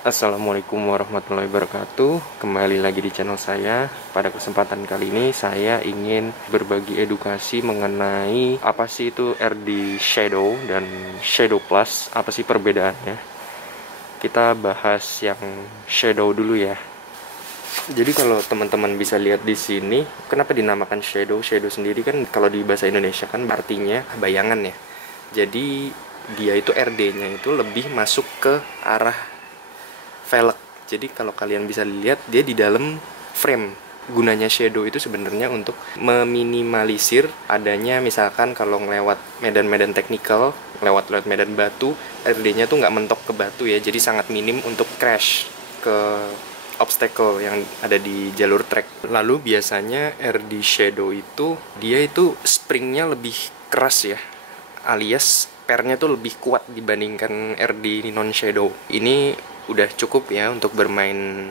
Assalamualaikum warahmatullahi wabarakatuh. Kembali lagi di channel saya. Pada kesempatan kali ini saya ingin berbagi edukasi mengenai apa sih itu RD Shadow dan Shadow Plus, apa sih perbedaannya. Kita bahas yang Shadow dulu ya. Jadi kalau teman-teman bisa lihat di sini, kenapa dinamakan Shadow? Shadow sendiri kan kalau di bahasa Indonesia kan artinya bayangan ya. Jadi dia itu RD-nya itu lebih masuk ke arah velg. Jadi kalau kalian bisa lihat dia di dalam frame. Gunanya shadow itu sebenarnya untuk meminimalisir adanya misalkan kalau ngelewat medan-medan teknikal, lewat medan batu, RD-nya tuh nggak mentok ke batu ya. Jadi sangat minim untuk crash ke obstacle yang ada di jalur trek. Lalu biasanya RD Shadow itu dia itu springnya lebih keras ya, alias pernya tuh lebih kuat dibandingkan RD non Shadow. Ini udah cukup ya untuk bermain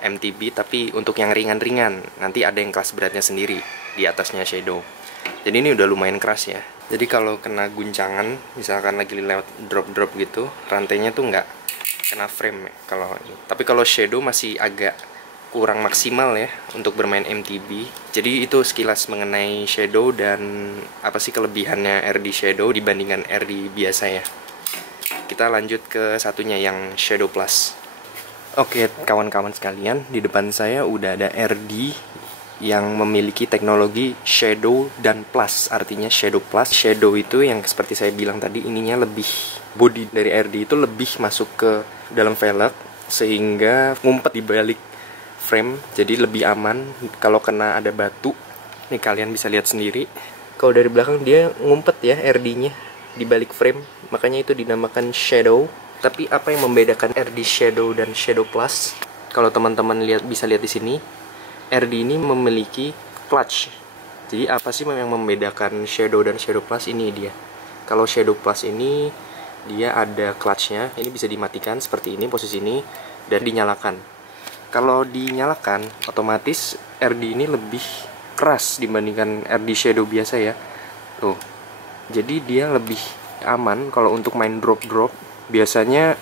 MTB, tapi untuk yang ringan-ringan nanti ada yang kelas beratnya sendiri di atasnya Shadow. Jadi ini udah lumayan keras ya. Jadi kalau kena guncangan, misalkan lagi lewat drop-drop gitu, rantainya tuh nggak kena frame ya kalau ini. Tapi kalau Shadow masih agak kurang maksimal ya untuk bermain MTB. Jadi itu sekilas mengenai Shadow dan apa sih kelebihannya RD Shadow dibandingkan RD biasa ya. Kita lanjut ke satunya yang Shadow Plus. Oke, kawan-kawan sekalian, di depan saya udah ada RD yang memiliki teknologi Shadow dan Plus. Artinya Shadow Plus. Shadow itu yang seperti saya bilang tadi, ininya lebih, body dari RD itu lebih masuk ke dalam velg sehingga ngumpet di balik frame, jadi lebih aman kalau kena ada batu. Nih kalian bisa lihat sendiri, kalau dari belakang dia ngumpet ya RD-nya di balik frame, makanya itu dinamakan Shadow. Tapi apa yang membedakan RD Shadow dan Shadow Plus? Kalau teman-teman bisa lihat di sini, RD ini memiliki clutch. Jadi apa sih yang membedakan Shadow dan Shadow Plus? Ini dia. Kalau Shadow Plus ini dia ada clutchnya, ini bisa dimatikan seperti ini posisi ini dan dinyalakan. Kalau dinyalakan, otomatis RD ini lebih keras dibandingkan RD Shadow biasa ya. Tuh. Jadi dia lebih aman kalau untuk main drop-drop. Biasanya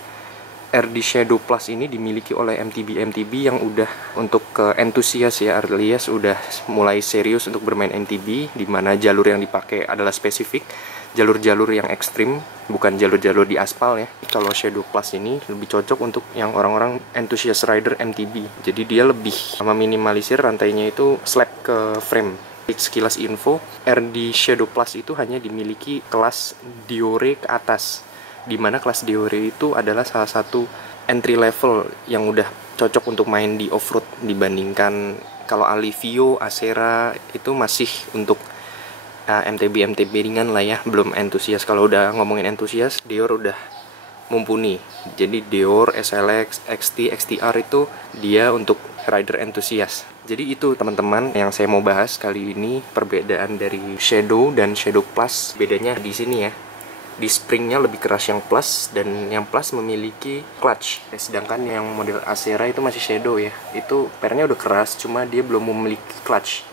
RD Shadow Plus ini dimiliki oleh MTB yang udah untuk ke entusias ya, alias udah mulai serius untuk bermain MTB, di mana jalur yang dipakai adalah spesifik, jalur-jalur yang ekstrim, bukan jalur-jalur di aspal ya. Kalau Shadow Plus ini lebih cocok untuk yang orang-orang enthusiast rider MTB. Jadi dia lebih meminimalisir rantainya itu slap ke frame. Sekilas info, RD Shadow Plus itu hanya dimiliki kelas Diore ke atas, dimana kelas Diore itu adalah salah satu entry level yang udah cocok untuk main di off-road, dibandingkan kalau Alivio, Acera itu masih untuk MTB ringan lah ya, belum entusias. Kalau udah ngomongin entusias, Dior udah mumpuni. Jadi Dior, SLX, XT, XTR itu dia untuk rider entusias. Jadi itu teman-teman yang saya mau bahas kali ini, perbedaan dari Shadow dan Shadow Plus. Bedanya di sini ya, di springnya lebih keras yang Plus, dan yang Plus memiliki clutch. Sedangkan yang model Acera itu masih Shadow ya, itu pernya udah keras, cuma dia belum memiliki clutch.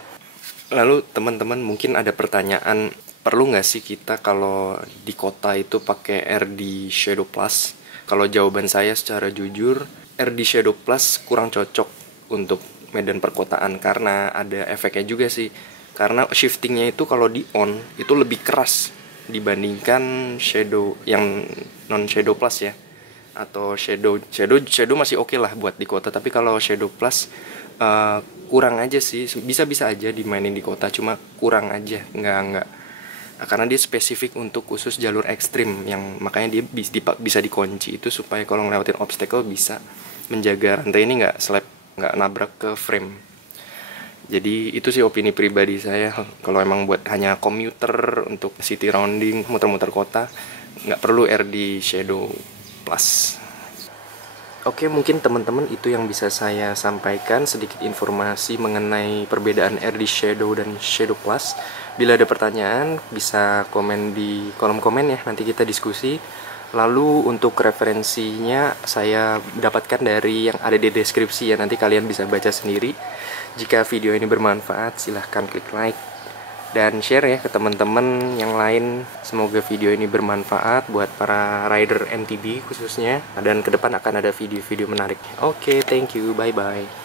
Lalu teman-teman mungkin ada pertanyaan, perlu nggak sih kita kalau di kota itu pakai RD Shadow Plus? Kalau jawaban saya secara jujur, RD Shadow Plus kurang cocok untuk medan perkotaan karena ada efeknya juga sih. Karena shiftingnya itu kalau di on itu lebih keras dibandingkan Shadow yang non Shadow Plus ya. Atau Shadow masih oke lah buat di kota, tapi kalau Shadow Plus kurang aja sih. Bisa aja dimainin di kota, cuma kurang aja, nggak karena dia spesifik untuk khusus jalur ekstrim, yang makanya dia bisa dikunci itu supaya kalau ngelewatin obstacle bisa menjaga rantai ini nggak slap, nggak nabrak ke frame. Jadi itu sih opini pribadi saya. Kalau emang buat hanya komuter untuk city rounding, muter-muter kota, nggak perlu RD Shadow Plus. Oke, mungkin teman-teman itu yang bisa saya sampaikan, sedikit informasi mengenai perbedaan RD Shadow dan Shadow Plus. Bila ada pertanyaan, bisa komen di kolom komen ya, nanti kita diskusi. Lalu untuk referensinya saya dapatkan dari yang ada di deskripsi ya, nanti kalian bisa baca sendiri. Jika video ini bermanfaat, silahkan klik like dan share ya ke teman-teman yang lain. Semoga video ini bermanfaat buat para rider MTB khususnya, dan ke depan akan ada video-video menarik. Oke, thank you, bye bye.